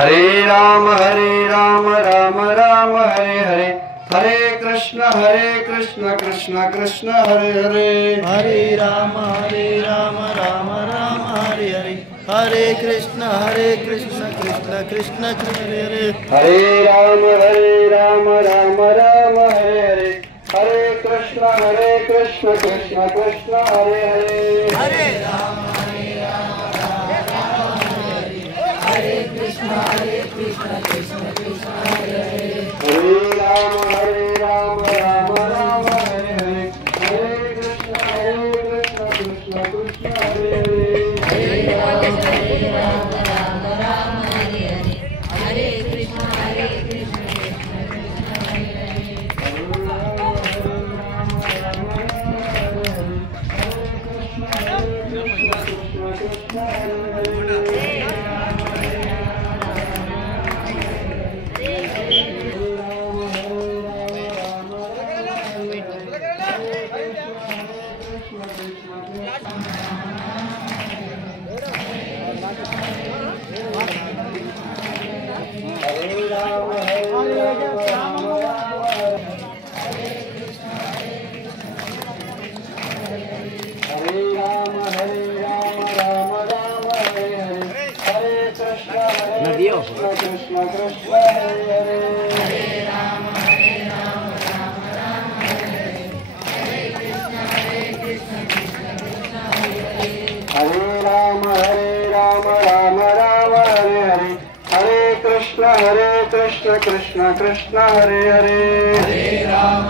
हरे राम राम राम हरे हरे, हरे कृष्ण कृष्ण कृष्ण हरे हरे, हरे राम राम राम हरे हरे, हरे कृष्ण कृष्ण कृष्ण हरे हरे, हरे राम राम हरे हरे, हरे कृष्ण कृष्ण कृष्ण हरे हरे, हरे राम हरे कृष्ण कृष्ण कृष्ण हरे हरे, हरे राम राम हरे हरे, हरे कृष्ण कृष्ण कृष्ण हरे हरे, हरे राम राम हरे हरे, हरे कृष्ण कृष्ण कृष्ण हरे हरे, कृष्ण कृष्ण हरे हरे, हरे राम राम हरे हरे, हरे कृष्ण कृष्ण कृष्ण हरे हरे, हरे राम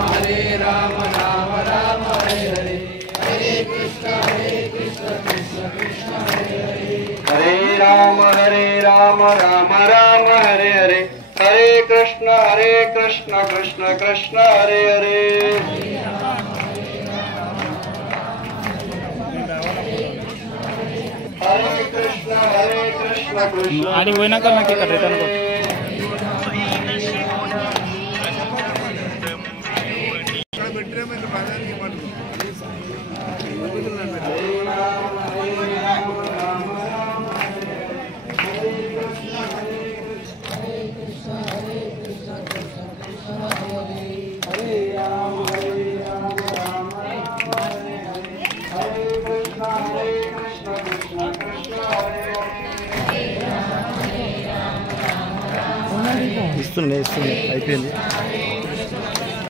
राम हरे हरे, हरे कृष्ण कृष्ण कृष्ण हरे हरे, हरे राम राम हरे हरे, हरे कृष्ण कृष्ण कृष्ण हरे हरे, हरे कृष्ण कृष्ण आणि होईना कर नक्की कर रिटर्न कर. ఇస్తుంది అయిపోయింది.